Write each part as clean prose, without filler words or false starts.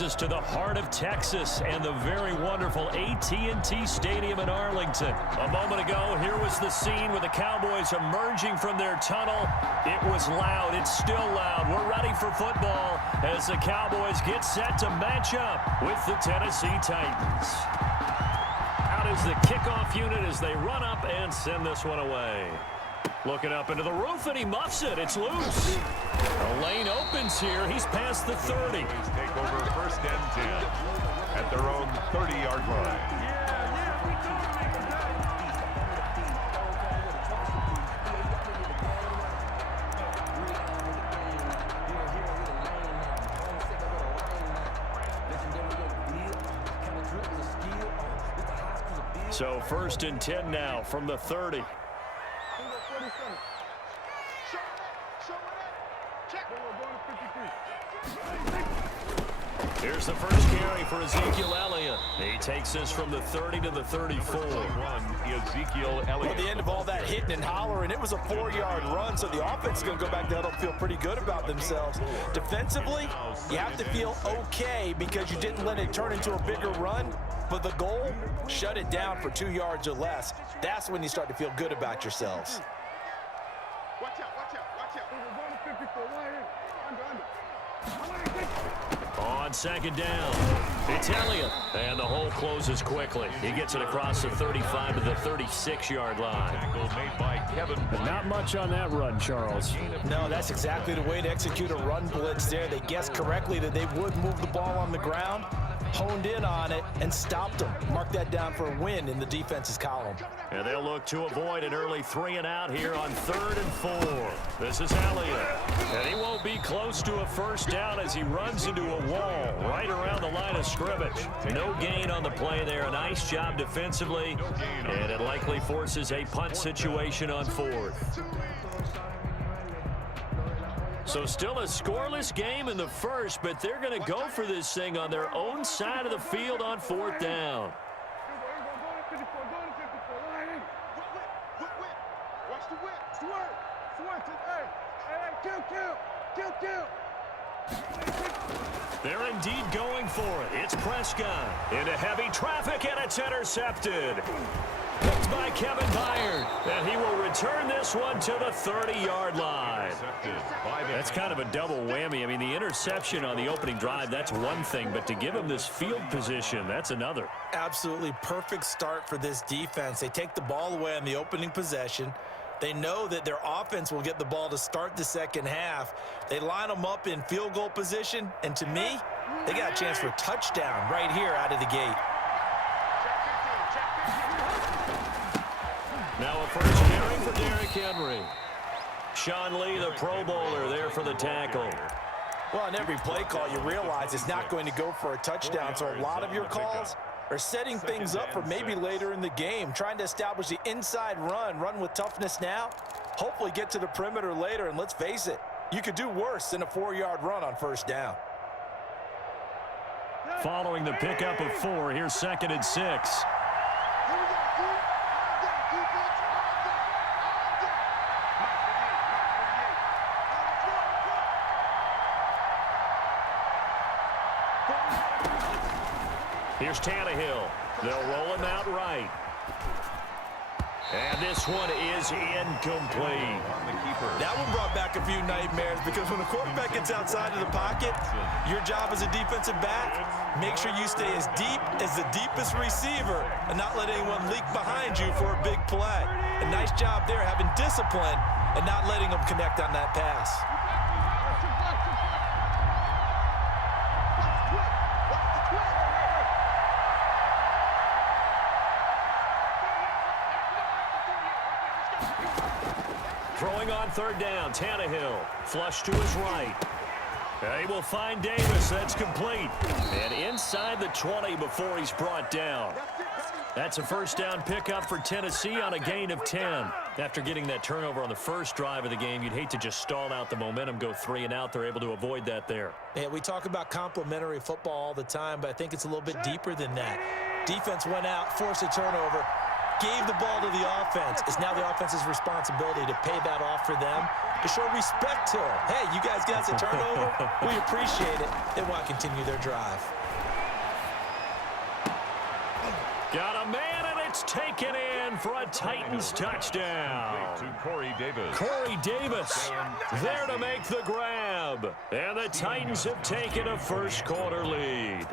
Us to the heart of Texas and the very wonderful AT&T Stadium in Arlington. A moment ago, here was the scene with the Cowboys emerging from their tunnel. It was loud. It's still loud. We're ready for football as the Cowboys get set to match up with the Tennessee Titans. Out is the kickoff unit as they run up and send this one away. Looking up into the roof, and he muffs it. It's loose. A lane opens here. He's past the 30. Take over first and 10 at their own 30-yard line. So first and 10 now from the 30. Here's the first carry for Ezekiel Elliott. He takes this from the 30 to the 34. Ezekiel Elliott. Well, the end of all that hitting and hollering, it was a 4-yard run, so the offense is going to go back there and feel pretty good about themselves. Defensively, you have to feel okay because you didn't let it turn into a bigger run, but the goal, shut it down for 2 yards or less. That's when you start to feel good about yourselves. Watch out, watch out, watch out. On second down, it's Elliott, and the hole closes quickly. He gets it across the 35 to the 36-yard line. Tackle made by Kevin. But not much on that run, Charles. No, that's exactly the way to execute a run blitz there. They guessed correctly that they would move the ball on the ground, honed in on it, and stopped them. Mark that down for a win in the defense's column. And they'll look to avoid an early 3-and-out here on 3rd and 4. This is Elliott, and he won't be close to a first down as he runs into a wall right around the line of scrimmage. No gain on the play there. A nice job defensively, and it likely forces a punt situation on 4th. So still a scoreless game in the first, but they're going to go for this thing on their own side of the field on 4th down. They're indeed going for it. It's Prescott into heavy traffic, and it's intercepted. Picked by Kevin Byard, and he will return this one to the 30-yard line. That's kind of a double whammy. I mean, the interception on the opening drive, that's one thing, but to give him this field position, that's another. Absolutely perfect start for this defense. They take the ball away on the opening possession. They know that their offense will get the ball to start the second half. They line them up in field goal position, and to me, they got a chance for a touchdown right here out of the gate. Now a first carry for Derrick Henry. Sean Lee, the Pro Bowler, there for the tackle. Well, on every play call, you realize it's not going to go for a touchdown, so a lot of your calls are setting things up for maybe later in the game, trying to establish the inside run with toughness now, hopefully get to the perimeter later, and let's face it, you could do worse than a 4-yard run on first down. Following the pickup of 4, here's 2nd and 6. Here's Tannehill. They'll roll him out right. And this one is incomplete. That one brought back a few nightmares because when the quarterback gets outside of the pocket, your job as a defensive back, make sure you stay as deep as the deepest receiver and not let anyone leak behind you for a big play. A nice job there having discipline and not letting them connect on that pass. Throwing on 3rd down, Tannehill, flush to his right. He will find Davis, that's complete. And inside the 20 before he's brought down. That's a first down pickup for Tennessee on a gain of 10. After getting that turnover on the first drive of the game, you'd hate to just stall out the momentum, go 3-and-out. They're able to avoid that there. Yeah, we talk about complementary football all the time, but I think it's a little bit deeper than that. Defense went out, forced a turnover. gave the ball to the offense. It's now the offense's responsibility to pay that off for them, to show respect to them. Hey, you guys got a turnover? We appreciate it. They want to continue their drive. Got a man, and it's taken in for a Titans touchdown. To Corey Davis. Corey Davis there to make the grab. And the Titans have taken a first-quarter lead.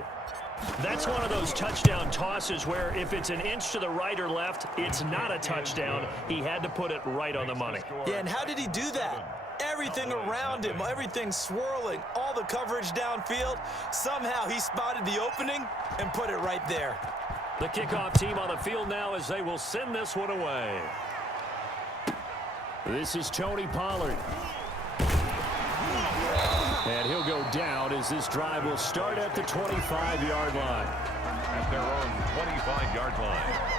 That's one of those touchdown tosses where if it's an inch to the right or left, it's not a touchdown. He had to put it right on the money. Yeah, and how did he do that? Everything around him, everything swirling, all the coverage downfield. Somehow he spotted the opening and put it right there. The kickoff team on the field now as they will send this one away. This is Tony Pollard. And he'll go down as this drive will start at the 25-yard line. At their own 25-yard line.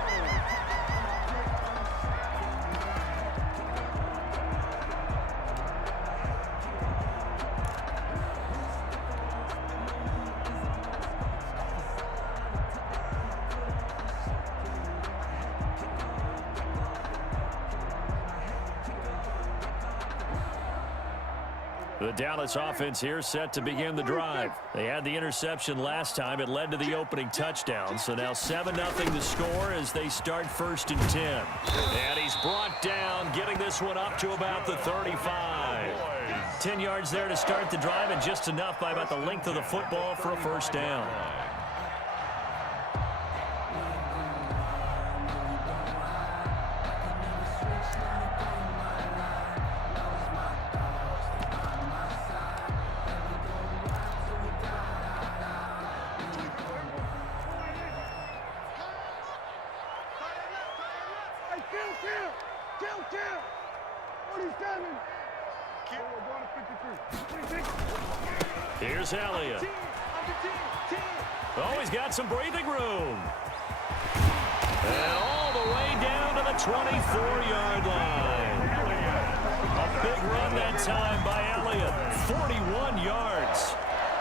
The Dallas offense here set to begin the drive. They had the interception last time. It led to the opening touchdown. So now 7-0 the score as they start 1st and 10. And he's brought down, getting this one up to about the 35. 10 yards there to start the drive, and just enough by about the length of the football for a first down. Here's Elliott. Oh, he's got some breathing room. And all the way down to the 24-yard line. A big run that time by Elliott. 41 yards.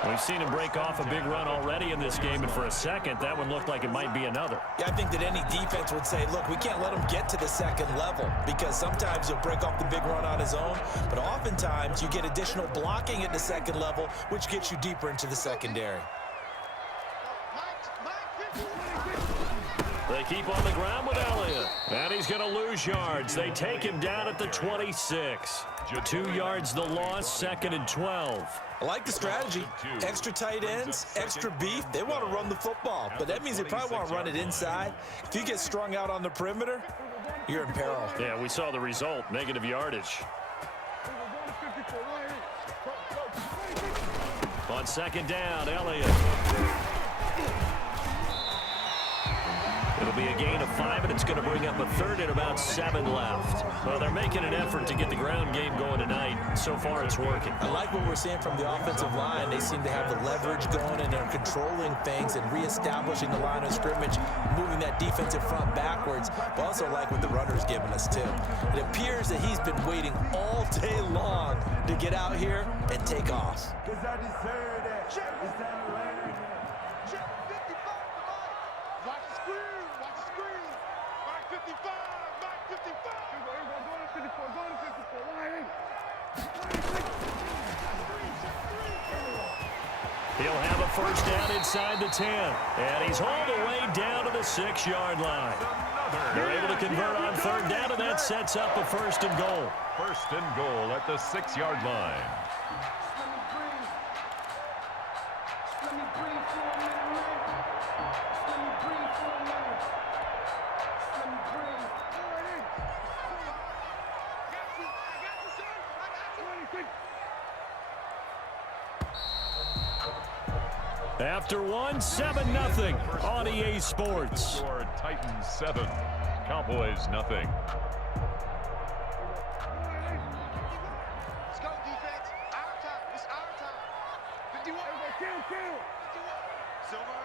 We've seen him break off a big run already in this game, and for a second, that one looked like it might be another. Yeah, I think that any defense would say, look, we can't let him get to the second level, because sometimes he'll break off the big run on his own, but oftentimes you get additional blocking at the second level, which gets you deeper into the secondary. They keep on the ground with Elliott, and he's going to lose yards. They take him down at the 26. 2 yards the loss, 2nd and 12. I like the strategy. Extra tight ends, extra beef. They want to run the football, but that means they probably want to run it inside. If you get strung out on the perimeter, you're in peril. Yeah, we saw the result, negative yardage. On 2nd down, Elliott. It'll be a gain of 5, and it's going to bring up a 3rd and about 7 left. Well, they're making an effort to get the ground game going tonight. So far, it's working. I like what we're seeing from the offensive line. They seem to have the leverage going, and they're controlling things and reestablishing the line of scrimmage, moving that defensive front backwards. But also like what the runner's giving us, too. It appears that he's been waiting all day long to get out here and take off. Because I deserve that. It's time to learn. Watch the screen. Watch the screen. Mark 55. Mark 55. Go to 54. Go to 54. Line. He'll have a first down inside the 10. And he's all the way down to the 6-yard line. They're able to convert on 3rd down, and that sets up a 1st and goal. 1st and goal at the 6-yard line. After one, 7-0 on EA Sports. Score Titans 7, Cowboys nothing. Let's go, defense. Our time. It's our time. 51. Kill. Silver.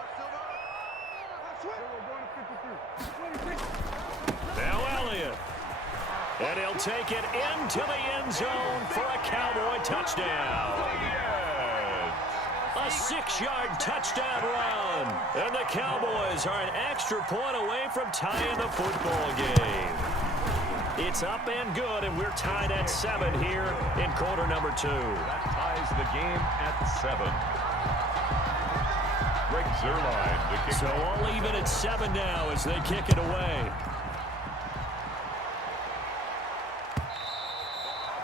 Now Elliott. And he'll take it into the end zone for a Cowboy touchdown. A 6-yard touchdown run. And the Cowboys are an extra point away from tying the football game. It's up and good, and we're tied at 7 here in quarter number 2. That ties the game at 7. Greg Zuerlein to kick. So all even at 7 now as they kick it away.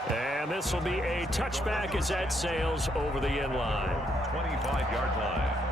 And this will be a touchback as that sails over the end line. 25-yard line.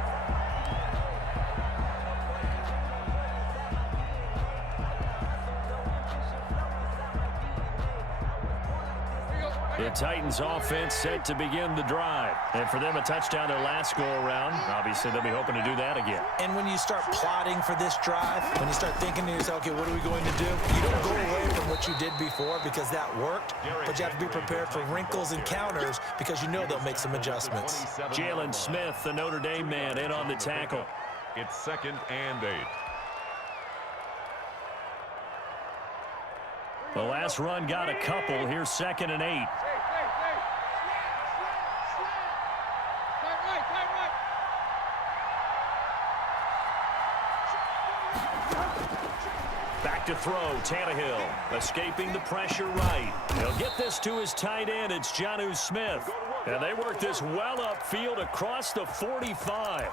The Titans offense set to begin the drive. And for them, a touchdown their last go-around. Obviously, they'll be hoping to do that again. And when you start plotting for this drive, when you start thinking to yourself, okay, what are we going to do? You don't go away from what you did before because that worked, but you have to be prepared for wrinkles and counters because you know they'll make some adjustments. Jalen Smith, the Notre Dame man, in on the tackle. It's 2nd and 8. The last run got a couple. Here's 2nd and 8. Back to throw, Tannehill, escaping the pressure right. He'll get this to his tight end. It's Jonnu Smith. And they work this well upfield across the 45.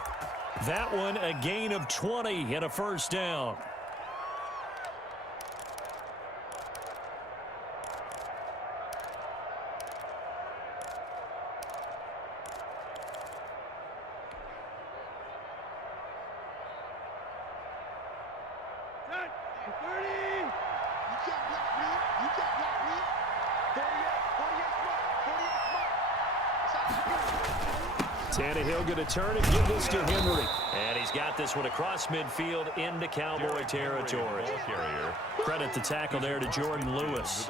That one a gain of 20 and a first down. Tannehill going to turn and give this to Henry. And he's got this one across midfield into Cowboy territory. Credit the tackle there to Jordan Lewis.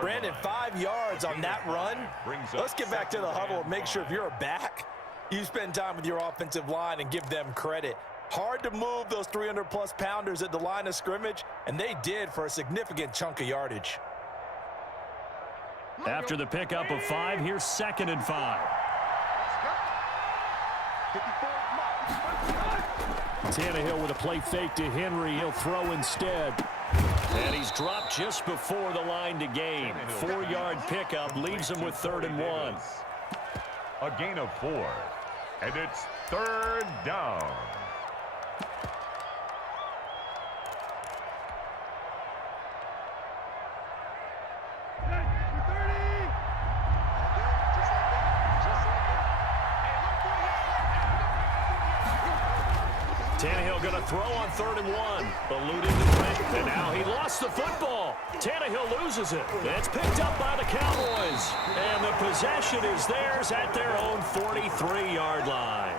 Brandon, 5 yards on that run. Let's get back to the huddle and make sure if you're a back, you spend time with your offensive line and give them credit. Hard to move those 300-plus pounders at the line of scrimmage, and they did for a significant chunk of yardage. After the pickup of 5, here's 2nd and 5. Tannehill with a play fake to Henry. He'll throw instead. And he's dropped just before the line to gain. 4-yard pickup leaves him with 3rd and 1. A gain of 4. And it's 3rd down. Tannehill going to throw on 3rd and 1. Eluding the pressure. And now he lost the football. Tannehill loses it. It's picked up by the Cowboys. And the possession is theirs at their own 43-yard line.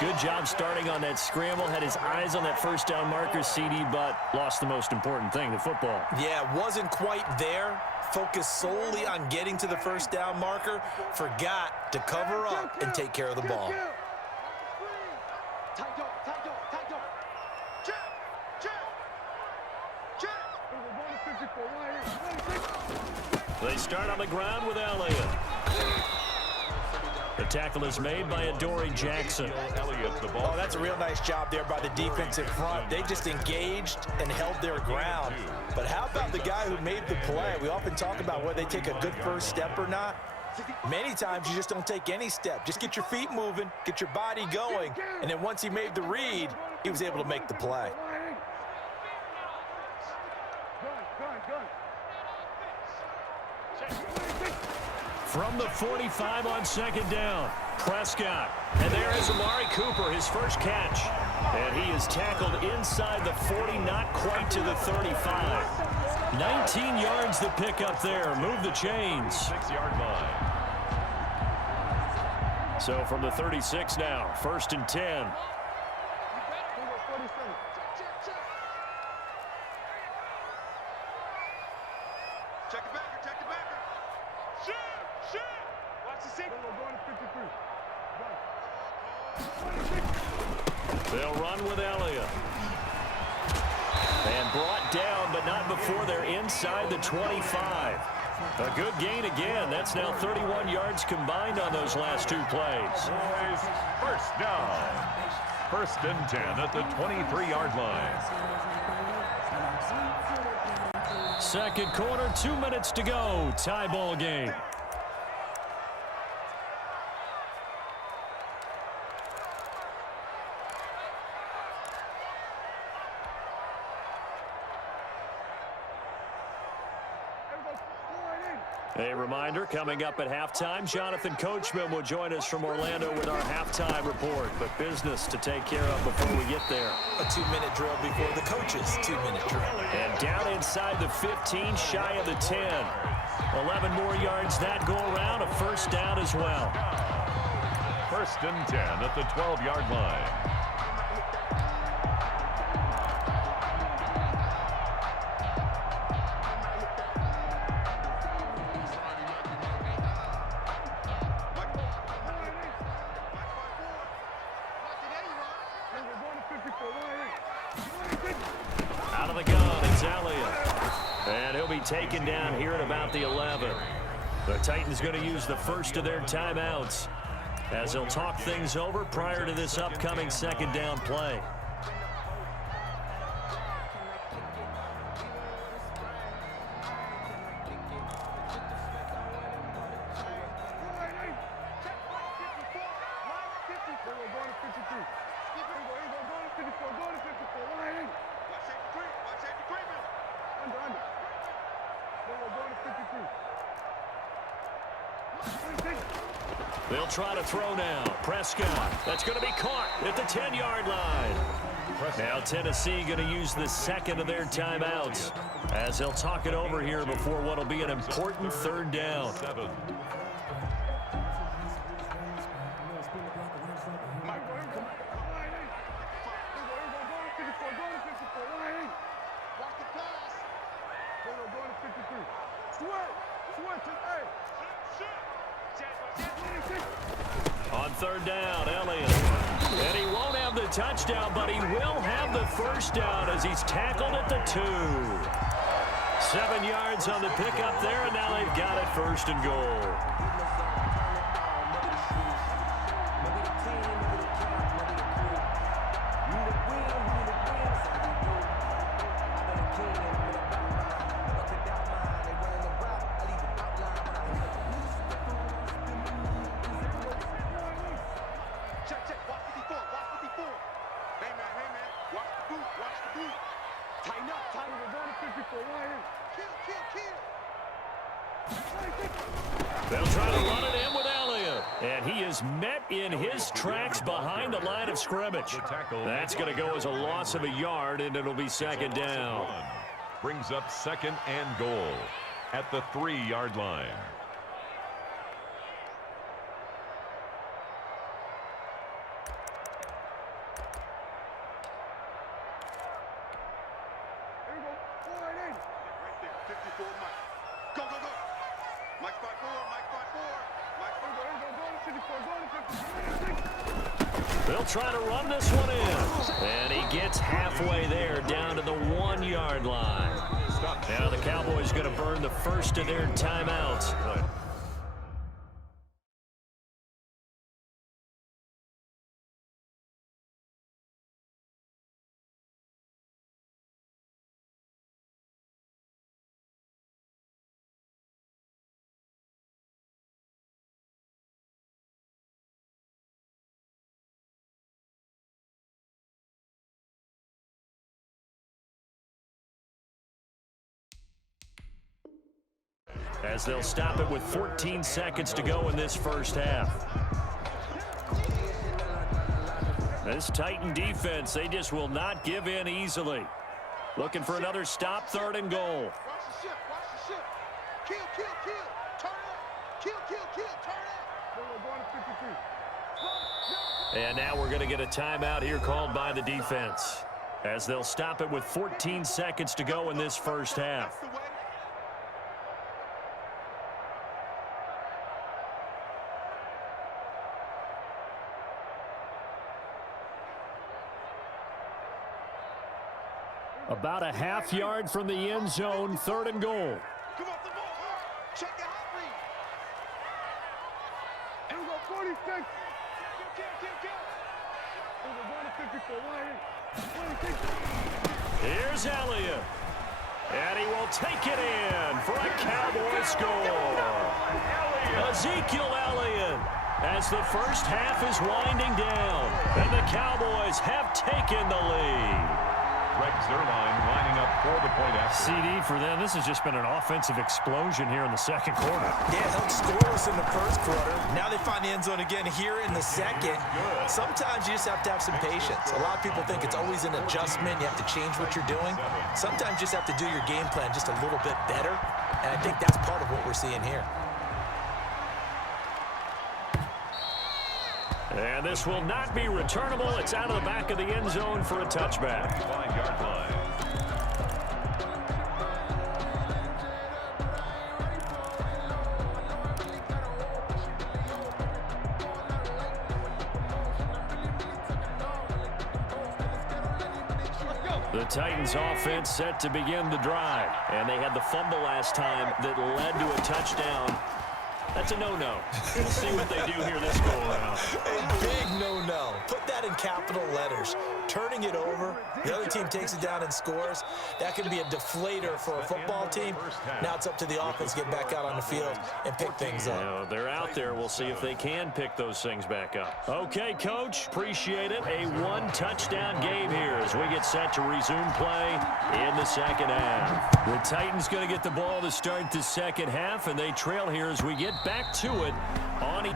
Good job starting on that scramble. Had his eyes on that first down marker, CD, but lost the most important thing, the football. Yeah, wasn't quite there. Focused solely on getting to the first down marker. Forgot to cover up and take care of the ball. They start on the ground with Elliott. The tackle is made by Adoree Jackson. Oh, that's a real nice job there by the defensive front. They just engaged and held their ground. But how about the guy who made the play? We often talk about whether they take a good first step or not. Many times you just don't take any step. Just get your feet moving, get your body going, and then once he made the read, he was able to make the play. From the 45 on 2nd down, Prescott. And there is Amari Cooper, his first catch. And he is tackled inside the 40, not quite to the 35. 19 yards to pick up there. Move the chains. 6-yard line. So from the 36 now, 1st and 10. Check it backer, check it backer. Shoot! Watch the signal. Going to 53. They'll run with Elliott. And brought down, but not before they're inside the 25. A good gain again. That's now 31 yards combined on those last 2 plays. Boys, first down. First and 10 at the 23-yard line. Second quarter, 2 minutes to go. Tie ball game. A reminder, coming up at halftime, Jonathan Coachman will join us from Orlando with our halftime report. But business to take care of before we get there. A 2-minute drill before the coaches' 2-minute drill. And down inside the 15, shy of the 10. 11 more yards that go around, a first down as well. First and 10 at the 12-yard line. Out of the gun, it's Elliott. And he'll be taken down here at about the 11. The Titans going to use the first of their timeouts as they'll talk things over prior to this upcoming second down play. They'll try to throw now. Prescott. That's going to be caught at the 10-yard line. Now Tennessee going to use the second of their timeouts as they'll talk it over here before what will be an important third down. On third down, Elliott. And he won't have the touchdown, but he will have the first down as he's tackled at the 2. 7 yards on the pickup there, and now they've got it first and goal. They'll try to run it in with Elliott. And he is met in his tracks behind the line of scrimmage. That's going to go as a loss of a yard, and it'll be second down. Brings up second and goal at the 3-yard line. They'll try to run this one in. And he gets halfway there down to the 1-yard line. Now the Cowboys going to burn the first of their timeouts. As they'll stop it with 14 seconds to go in this first half. This Titan defense, they just will not give in easily. Looking for another stop, third and goal. Watch the ship, watch the ship. Kill, kill, kill. Turn up. Kill, kill, kill. Turn up. We're going to 53. And now we're going to get a timeout here called by the defense. As they'll stop it with 14 seconds to go in this first half. About a half yard from the end zone, third and goal. Come off the ball. Check the hot read. And we go 46. Kill, kill, kill. Here's Elliott. And he will take it in for a Cowboy score. Ezekiel Elliott, as the first half is winding down, and the Cowboys have taken the lead. Greg Zuerlein lining up for the point after. CD for them. This has just been an offensive explosion here in the second quarter. Yeah, held scoreless in the first quarter. Now they find the end zone again here in the second. Sometimes you just have to have some patience. A lot of people think it's always an adjustment. You have to change what you're doing. Sometimes you just have to do your game plan just a little bit better. And I think that's part of what we're seeing here. And this will not be returnable. It's out of the back of the end zone for a touchback. 5-yard line. The Titans offense set to begin the drive. And they had the fumble last time that led to a touchdown. That's a no-no. We'll see what they do here this go-around. A big no-no. Put that in capital letters. Turning it over, the other team takes it down and scores. That can be a deflator for a football team. Now it's up to the offense to get back out on the field and pick things up. Well, they're out there. We'll see if they can pick those things back up. Okay, Coach, appreciate it. A one-touchdown game here as we get set to resume play in the second half. The Titans going to get the ball to start the second half, and they trail here as we get back to it on each.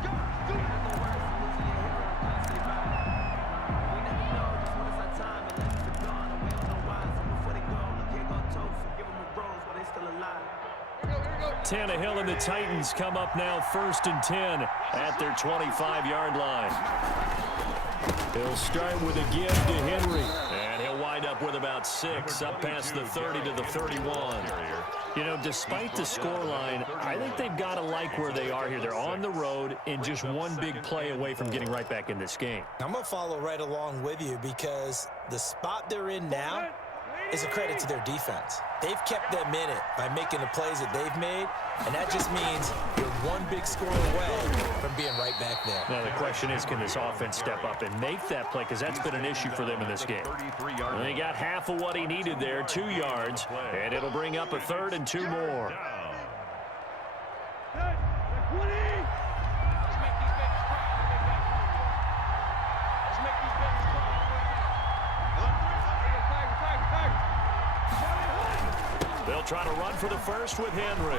Tannehill and the Titans come up now 1st and 10 at their 25-yard line. He'll start with a give to Henry, and he'll wind up with about 6 up past the 30 to the 31. You know, despite the scoreline, I think they've got to like where they are here. They're on the road and just one big play away from getting right back in this game. I'm going to follow right along with you because the spot they're in now is a credit to their defense. They've kept them in it by making the plays that they've made, and that just means you're one big score away from being right back there. Now, the question is, can this offense step up and make that play? Because that's been an issue for them in this game. And they got half of what he needed there, 2 yards, and it'll bring up a 3rd and 2 more. They'll try to run for the first with Henry.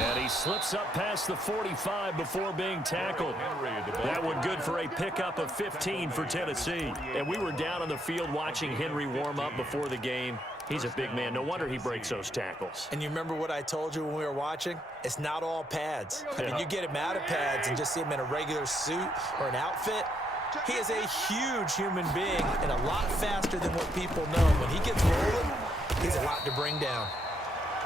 And he slips up past the 45 before being tackled. That one good for a pickup of 15 for Tennessee. And we were down on the field watching Henry warm up before the game. He's a big man. No wonder he breaks those tackles. And you remember what I told you when we were watching? It's not all pads. I mean, you get him out of pads and just see him in a regular suit or an outfit. He is a huge human being and a lot faster than what people know. When he gets rolling, he's a lot to bring down.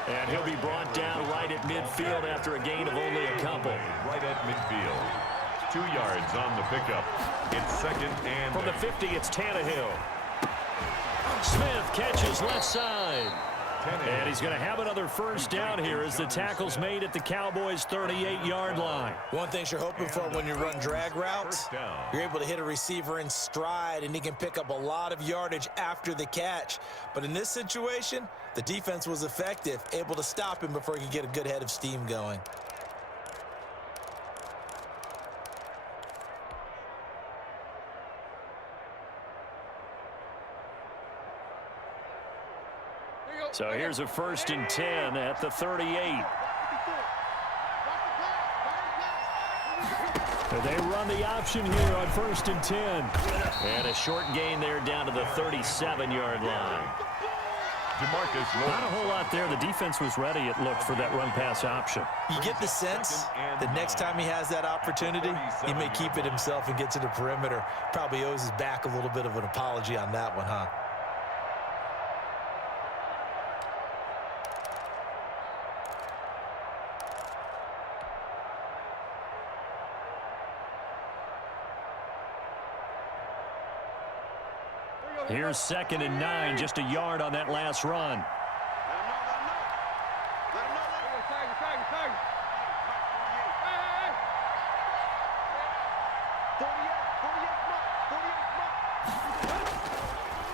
And he'll be brought down right at midfield after a gain of only a couple. Right at midfield. 2 yards on the pickup. It's 2nd and... From the 50, it's Tannehill. Smith catches left side. And he's going to have another first down here as the tackle's made at the Cowboys' 38-yard line. One thing you're hoping for when you run drag routes, you're able to hit a receiver in stride, and he can pick up a lot of yardage after the catch. But in this situation, the defense was effective, able to stop him before he could get a good head of steam going. So here's a 1st and 10 at the 38. They run the option here on 1st and 10. And a short gain there down to the 37-yard line. Not a whole lot there. The defense was ready, it looked, for that run-pass option. You get the sense that next time he has that opportunity, he may keep it himself and get to the perimeter. Probably owes his back a little bit of an apology on that one, huh? Here's 2nd and 9, just a yard on that last run.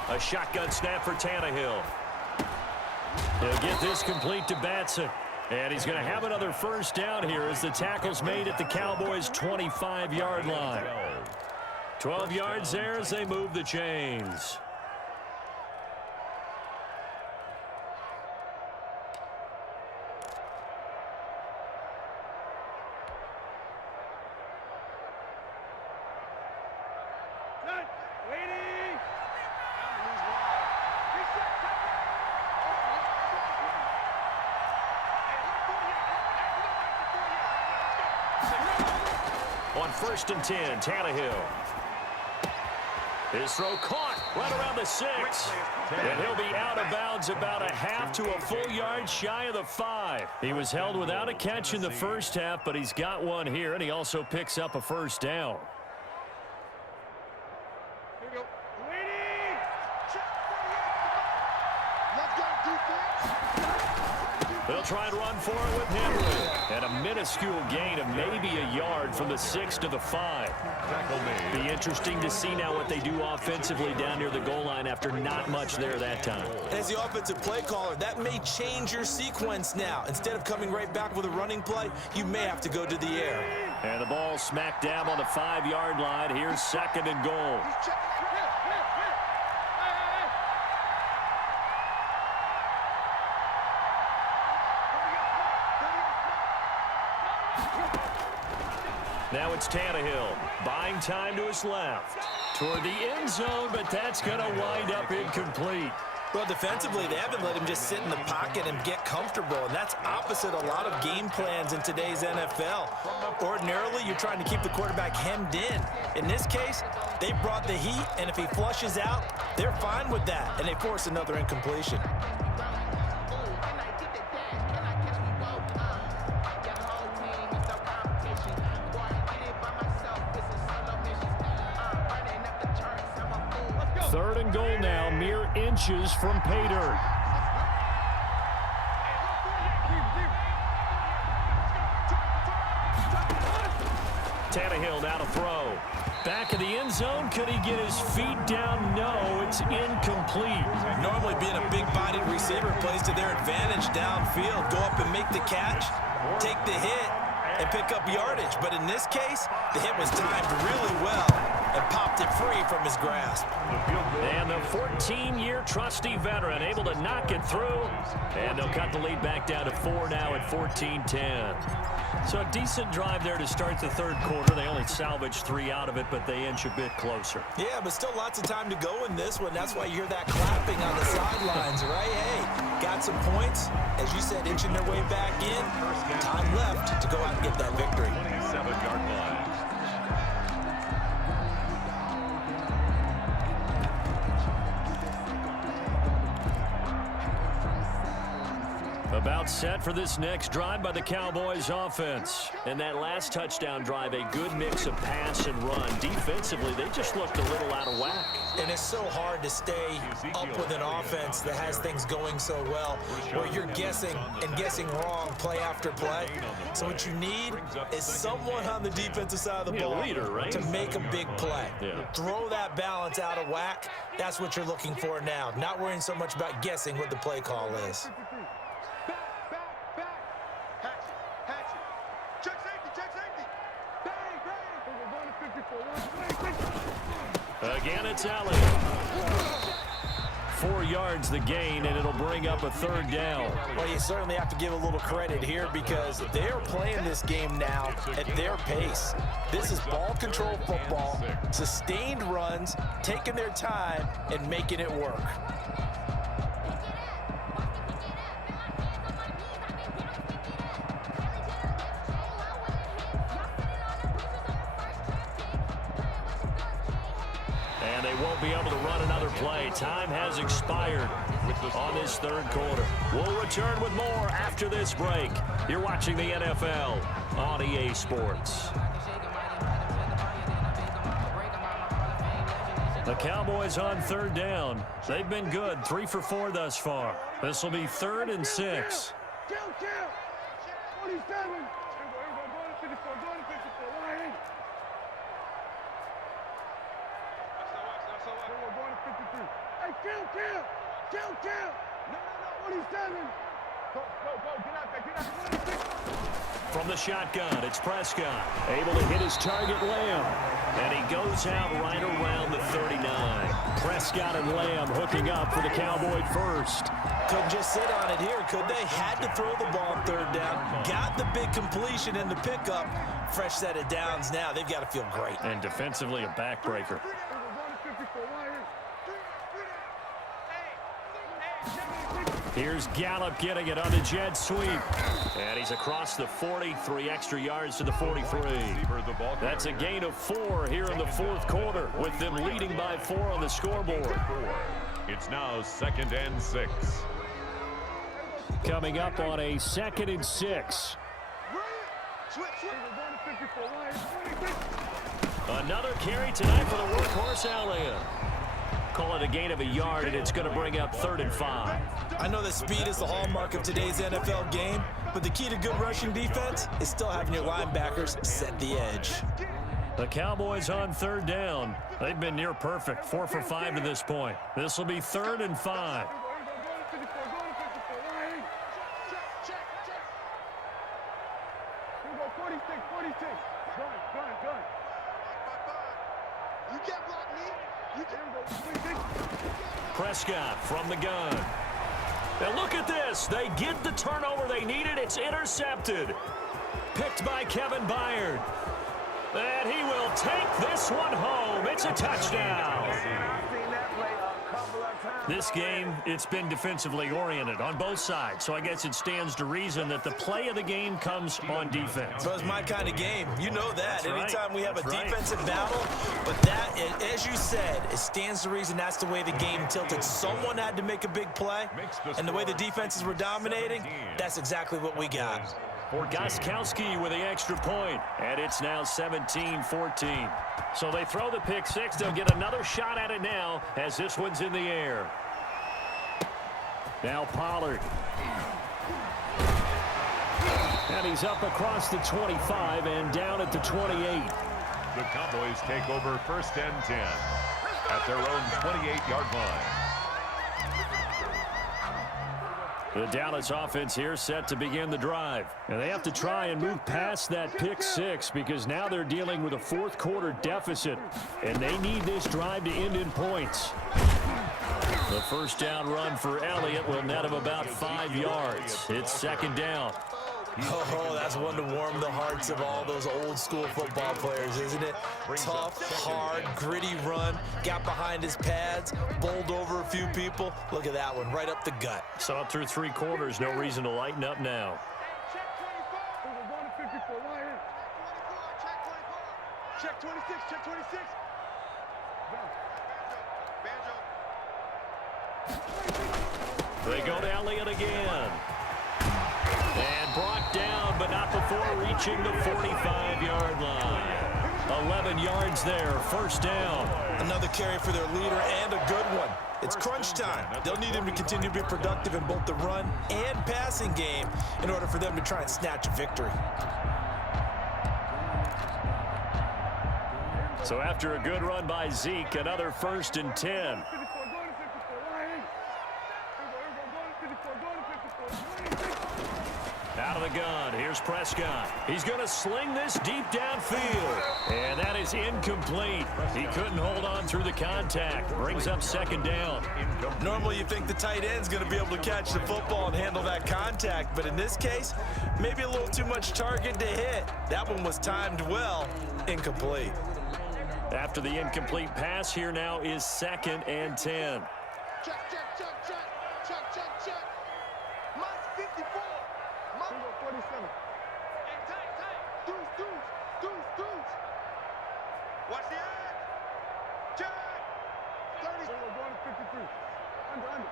A shotgun snap for Tannehill. He'll get this complete to Batson. And he's going to have another first down here as the tackle's made at the Cowboys' 25-yard line. 12 yards there as they move the chains. On 1st and 10, Tannehill. His throw caught right around the 6. And he'll be out of bounds about a half to a full yard shy of the 5. He was held without a catch in the first half, but he's got one here, and he also picks up a first down. Here we go. Ready. Check. Let's go, defense. They'll try and run for it with Henry. And a minuscule gain of maybe a yard from the 6 to the 5. Be interesting to see now what they do offensively down near the goal line after not much there that time. As the offensive play caller, that may change your sequence now. Instead of coming right back with a running play, you may have to go to the air. And the ball smacked down on the 5-yard line. Here's 2nd and goal. Now it's Tannehill, buying time to his left. Toward the end zone, but that's going to wind up incomplete. Well, defensively, they haven't let him just sit in the pocket and get comfortable, and that's opposite a lot of game plans in today's NFL. Ordinarily, you're trying to keep the quarterback hemmed in. In this case, they brought the heat, and if he flushes out, they're fine with that, and they force another incompletion. Third and goal now, mere inches from pay dirt. Tannehill now to throw. Back of the end zone. Could he get his feet down? No, it's incomplete. Normally being a big-bodied receiver plays to their advantage downfield. Go up and make the catch, take the hit, and pick up yardage. But in this case, the hit was timed really well and popped it free from his grasp. And the 14-year trusty veteran able to knock it through. And they'll cut the lead back down to 4 now at 14-10. So a decent drive there to start the third quarter. They only salvaged 3 out of it, but they inch a bit closer. Yeah, but still lots of time to go in this one. That's why you hear that clapping on the sidelines, right? Hey, got some points. As you said, inching their way back in. Time left to go out and get that victory. 27-yard line. About set for this next drive by the Cowboys offense. And that last touchdown drive, a good mix of pass and run. Defensively, they just looked a little out of whack. And it's so hard to stay up with an offense that has things going so well, where you're guessing and guessing wrong play after play. So what you need is someone on the defensive side of the ball leader, right? to make a big play. Yeah. Throw that balance out of whack. That's what you're looking for now. Not worrying so much about guessing what the play call is. Again, it's Allen. 4 yards the gain, and it'll bring up a third down. Well, you certainly have to give a little credit here because they're playing this game now at their pace. This is ball control football, sustained runs, taking their time, and making it work. And they won't be able to run another play. Time has expired on this third quarter. We'll return with more after this break. You're watching the NFL on EA Sports. The Cowboys on third down. They've been good, 3 for 4 thus far. This will be 3rd and 6. 27. Hey, kill. No, 27. Go, get out there, get out there. From the shotgun, it's Prescott. Able to hit his target, Lamb. And he goes out right around the 39. Prescott and Lamb hooking up for the Cowboy first. Couldn't just sit on it here, could they? Had to throw the ball on third down. Got the big completion in the pickup. Fresh set of downs now. They've got to feel great. And defensively, a backbreaker. Here's Gallup getting it on the jet sweep. And he's across the 40, 3 extra yards to the 43. That's a gain of 4 here in the fourth quarter, with them leading by 4 on the scoreboard. It's now 2nd and 6. Coming up on a 2nd and 6. Another carry tonight for the workhorse Elliott. Call it a gain of a yard, and it's going to bring up 3rd and 5. I know that speed is the hallmark of today's NFL game, but the key to good rushing defense is still having your linebackers set the edge. The Cowboys on 3rd down. They've been near perfect, 4 for 5 to this point. This will be 3rd and 5. You can't block me. You can't. Prescott from the gun. Now look at this. They get the turnover they needed. It's intercepted. Picked by Kevin Byard. And he will take this one home. It's a touchdown. This game, it's been defensively oriented on both sides, so I guess it stands to reason that the play of the game comes on defense. So it's my kind of game. You know that. That's right. Anytime we have That's a right. defensive battle, but that, as you said, it stands to reason that's the way the game tilted. Someone had to make a big play, and the way the defenses were dominating, that's exactly what we got. Gostkowski with the extra point, and it's now 17-14. So they throw the pick six. They'll get another shot at it now as this one's in the air. Now Pollard. And he's up across the 25 and down at the 28. The Cowboys take over 1st and 10 at their own 28-yard line. The Dallas offense here set to begin the drive. And they have to try and move past that pick six because now they're dealing with a fourth quarter deficit. And they need this drive to end in points. The first down run for Elliott will net him about 5 yards. It's 2nd down. Oh, that's one to warm the hearts of all those old school football players, isn't it? Tough, hard, gritty run, got behind his pads, bowled over a few people. Look at that one, right up the gut. So through 3 quarters, no reason to lighten up now. Check 26, check 26. They go to Elliott again. And brought down, but not before reaching the 45-yard line. 11 yards there, 1st down. Another carry for their leader and a good one. It's crunch time. They'll need him to continue to be productive in both the run and passing game in order for them to try and snatch a victory. So after a good run by Zeke, another 1st and 10. Out of the gun, here's Prescott. He's going to sling this deep downfield. And that is incomplete. He couldn't hold on through the contact. Brings up 2nd down. Normally you think the tight end's going to be able to catch the football and handle that contact, but in this case, maybe a little too much target to hit. That one was timed well, incomplete. After the incomplete pass, here now is 2nd and 10. Check. Mike 54. Mike 47. Hey, tight. Deuce. Watch the edge. Check. 30. Going to 53. Under.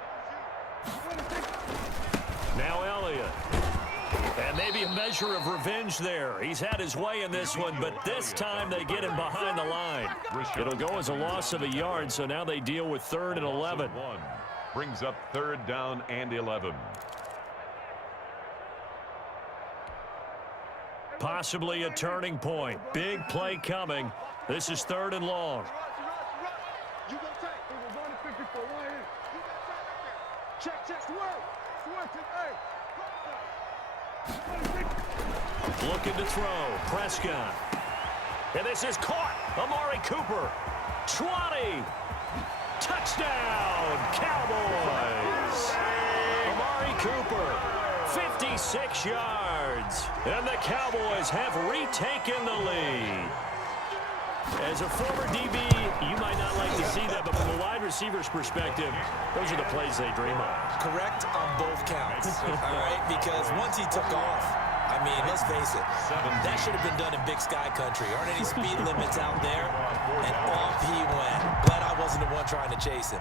Now Elliott. And maybe a measure of revenge there. He's had his way in this one, but this time they get him behind the line. It'll go as a loss of a yard, so now they deal with 3rd and 11. Brings up 3rd down and 11. Possibly a turning point. Big play coming. This is 3rd and long. You go take. We're going to 54. One in. You got time right there. Check. Swerve. Hey. Looking to throw. Prescott. And this is caught. Amari Cooper. 20. Touchdown, Cowboys. Amari Cooper, 56 yards. And the Cowboys have retaken the lead. As a former DB, you might not like to see that, but from a wide receiver's perspective, those are the plays they dream of. Correct on both counts, all right? Because once he took off, I mean, let's face it, that should have been done in Big Sky Country. Aren't any speed limits out there? And off he went. Glad I wasn't the one trying to chase him.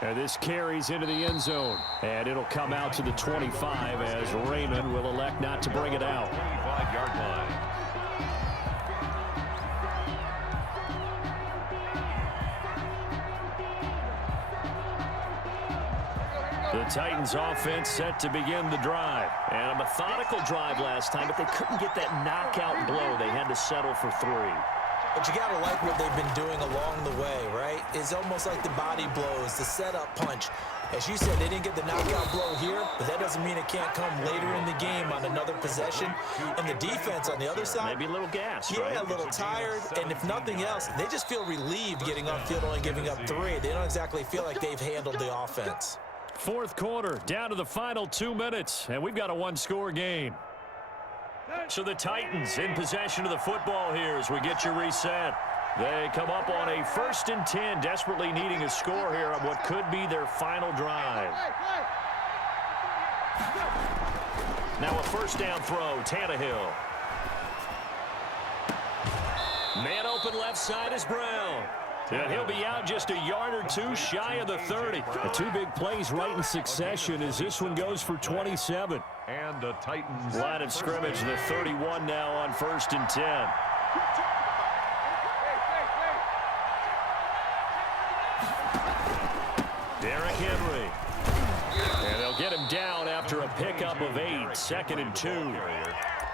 And this carries into the end zone. And it'll come out to the 25 as Raymond will elect not to bring it out. 25-yard line. The Titans offense set to begin the drive. And a methodical drive last time, but they couldn't get that knockout blow. They had to settle for 3. But you got to like what they've been doing along the way, right? It's almost like the body blows, the setup punch. As you said, they didn't get the knockout blow here, but that doesn't mean it can't come later in the game on another possession. And the defense on the other side, maybe a little gas, yeah, right? a little tired. And if nothing else, they just feel relieved getting upfield only giving up 3. They don't exactly feel like they've handled the offense. Fourth quarter, down to the final 2 minutes, and we've got a one-score game. So the Titans in possession of the football here as we get you reset. They come up on a 1st and 10, desperately needing a score here on what could be their final drive. Now a first down throw, Tannehill. Man open left side is Brown. And he'll be out just a yard or 2 shy of the 30. The 2 big plays right in succession as this one goes for 27. And the Titans. Line of scrimmage, the 31 now on 1st and 10. Derrick Henry. And they'll get him down after a pickup of 8, 2nd and 2.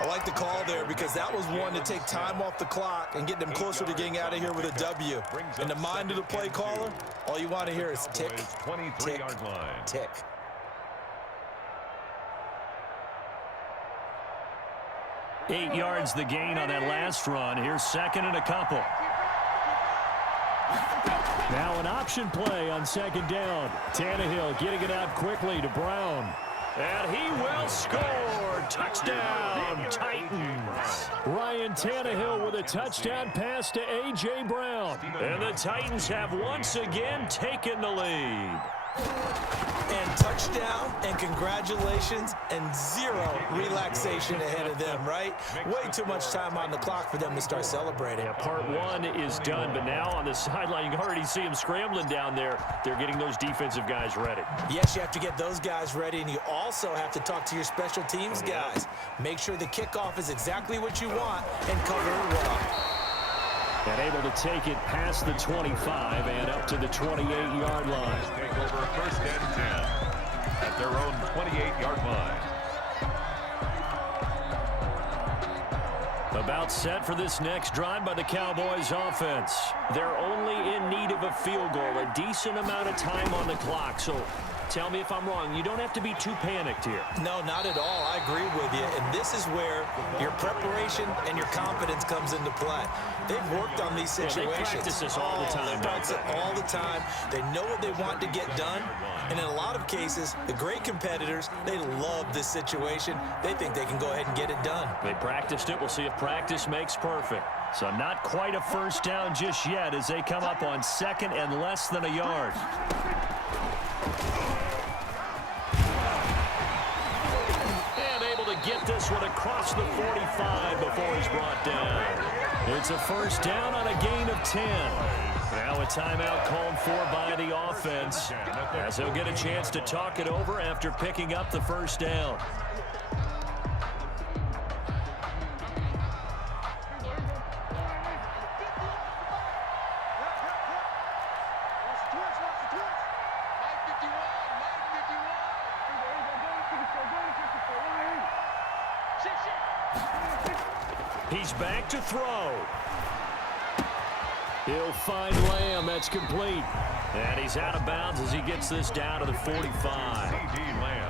I like the call there because that was one to take time off the clock and get them closer to getting out of here with a W. In the mind of the play caller, all you want to hear is tick, tick, tick. Eight yards the gain on that last run. Here's 2nd and a couple. Now an option play on 2nd down. Tannehill getting it out quickly to Brown. And he will score. Touchdown, Titans. Ryan Tannehill with a touchdown pass to A.J. Brown. And the Titans have once again taken the lead. And touchdown, and congratulations, and 0 relaxation ahead of them, right? Way too much time on the clock for them to start celebrating. Yeah, part 1 is done, but now on the sideline, you can already see them scrambling down there. They're getting those defensive guys ready. Yes, you have to get those guys ready, and you also have to talk to your special teams guys. Make sure the kickoff is exactly what you want and cover it well. And able to take it past the 25 and up to the 28-yard line. Take over 1st and 10 at their own 28-yard line. About set for this next drive by the Cowboys offense. They're only in need of a field goal, a decent amount of time on the clock. So tell me if I'm wrong. You don't have to be too panicked here. No, not at all. I agree with you. And this is where your preparation and your confidence comes into play. They've worked on these situations. Yeah, they practice this all the time. They practice it all the time. They know what they want to get done. And in a lot of cases, the great competitors, they love this situation. They think they can go ahead and get it done. They practiced it. We'll see if practice makes perfect. So not quite a first down just yet as they come up on 2nd and less than a yard. And able to get this one across the 45 before he's brought down. It's a first down on a gain of 10. Now a timeout called for by the offense as they'll get a chance to talk it over after picking up the first down. He's back to throw. He'll find Lamb. That's complete. And he's out of bounds as he gets this down to the 45.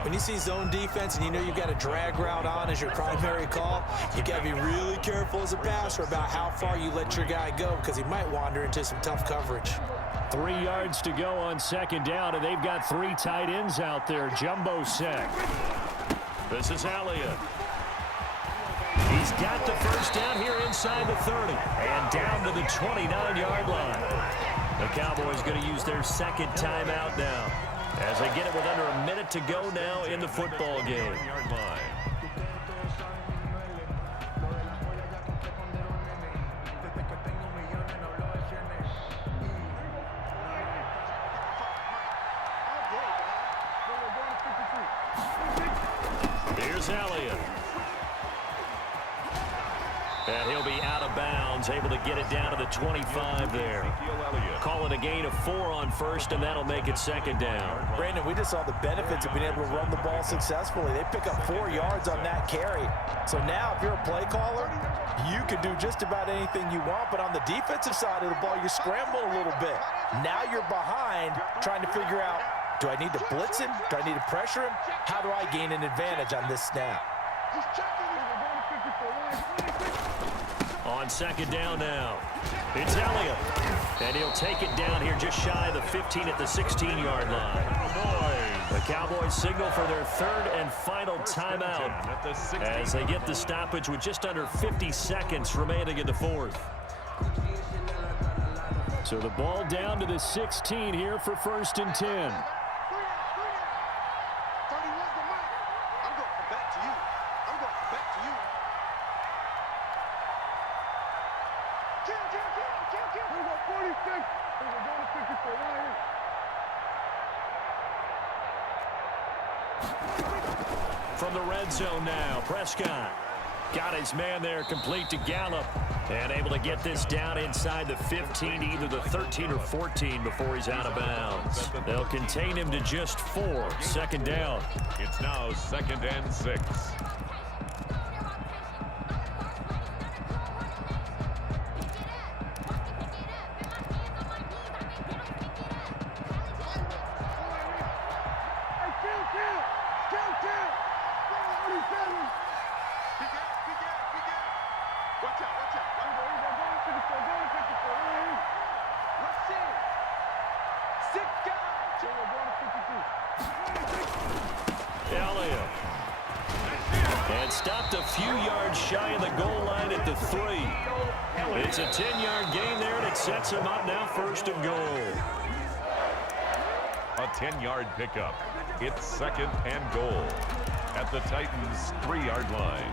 When you see zone defense and you know you've got a drag route on as your primary call, you got to be really careful as a passer about how far you let your guy go because he might wander into some tough coverage. 3 yards to go on second down, and they've got 3 tight ends out there. Jumbo set. This is Elliott. He's got the first down here inside the 30 and down to the 29-yard line. The Cowboys going to use their second timeout now as they get it with under a minute to go now in the football game. Here's Elliott. And he'll be out of bounds, able to get it down to the 25 there. Call it a gain of 4 on first, and that'll make it second down. Brandon, we just saw the benefits of being able to run the ball successfully. They pick up 4 yards on that carry. So now if you're a play caller, you can do just about anything you want, but on the defensive side of the ball, you scramble a little bit. Now you're behind trying to figure out, do I need to blitz him? Do I need to pressure him? How do I gain an advantage on this snap? On second down now, it's Elliott. And he'll take it down here just shy of the 15 at the 16-yard line. The Cowboys signal for their third and final timeout as they get the stoppage with just under 50 seconds remaining in the fourth. So the ball down to the 16 here for 1st and 10. From the red zone now, Prescott got his man there complete to Gallup and able to get this down inside the 15, either the 13 or 14 before he's out of bounds. They'll contain him to just 4. Second down. It's now 2nd and 6. Elliott. And stopped a few yards shy of the goal line at the 3. It's a 10-yard gain there, and it sets him up now 1st and goal. A 10-yard pickup. It's 2nd and goal at the Titans' 3-yard line.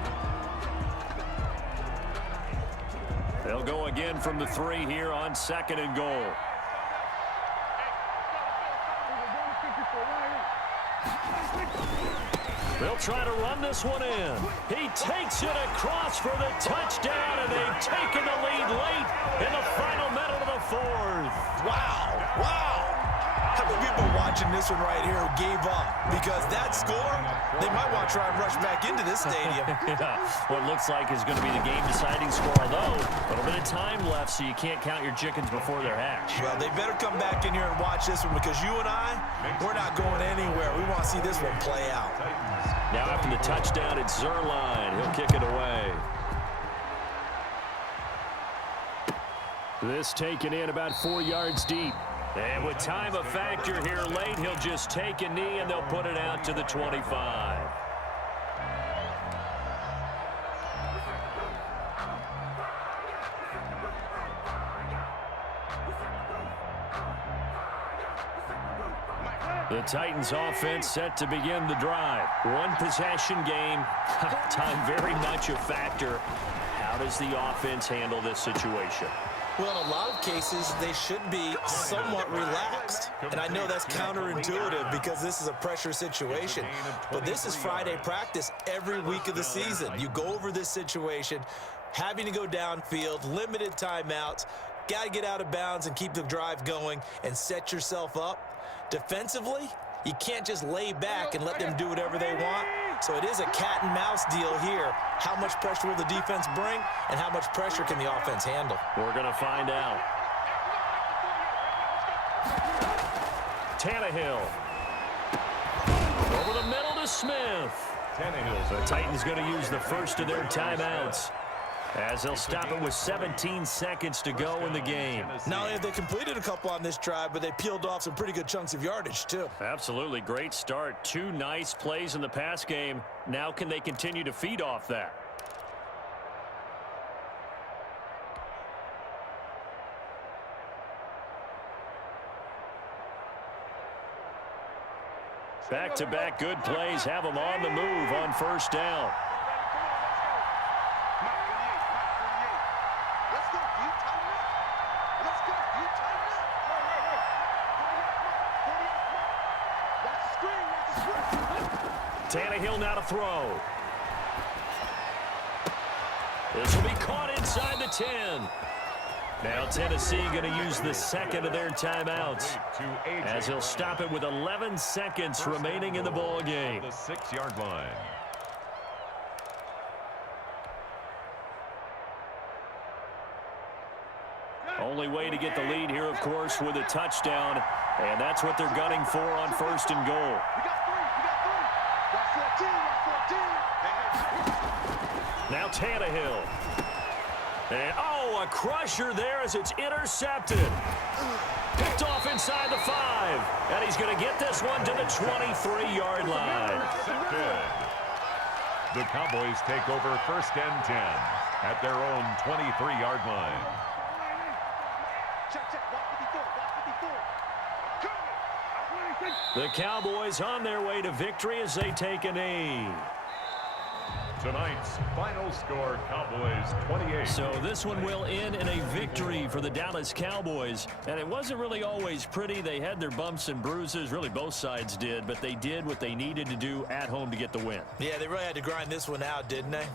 They'll go again from the 3 here on 2nd and goal. They'll try to run this one in. He takes it across for the touchdown, and they've taken the lead late in the final minute of the 4th. Wow, wow. How many people are watching this one right here who gave up? Because that score, they might want to try and rush back into this stadium. Yeah, what looks like is going to be the game-deciding score, although a little bit of time left, so you can't count your chickens before they're hatched. Well, they better come back in here and watch this one because you and I, we're not going anywhere. We want to see this one play out. Now after the touchdown, it's Zerline. He'll kick it away. This taken in about 4 yards deep. And with time a factor here late, he'll just take a knee and they'll put it out to the 25. The Titans offense set to begin the drive. One possession game. Time very much a factor. How does the offense handle this situation? Well, in a lot of cases, they should be somewhat relaxed. And I know that's counterintuitive because this is a pressure situation. But this is Friday practice every week of the season. You go over this situation, having to go downfield, limited timeouts, got to get out of bounds and keep the drive going and set yourself up. Defensively, you can't just lay back and let them do whatever they want. So it is a cat and mouse deal here. How much pressure will the defense bring, and how much pressure can the offense handle? We're going to find out. Tannehill. Over the middle to Smith. Tannehill's The Titans going to use the first of their timeouts, as they'll stop it with 17 seconds to go in the game. Not only have they completed a couple on this drive, but they peeled off some pretty good chunks of yardage, too. Absolutely great start. 2 nice plays in the pass game. Now can they continue to feed off that? Back-to-back good plays have them on the move on first down. Tannehill now to throw. This will be caught inside the 10. Now Tennessee going to use the second of their timeouts, as he'll stop it with 11 seconds remaining in the ball game. The 6-yard line. Only way to get the lead here, of course, with a touchdown, and that's what they're gunning for on first and goal. We got 3. Watch 14. Now Tannehill. And, oh, a crusher there as it's intercepted. Picked off inside the 5. And he's going to get this one to the 23-yard line. Good. The Cowboys take over first and 10 at their own 23-yard line. Check. Watch 54. The Cowboys on their way to victory as they take a knee. Tonight's final score, Cowboys 28. So this one will end in a victory for the Dallas Cowboys. And it wasn't really always pretty. They had their bumps and bruises. Really, both sides did. But they did what they needed to do at home to get the win. Yeah, they really had to grind this one out, didn't they?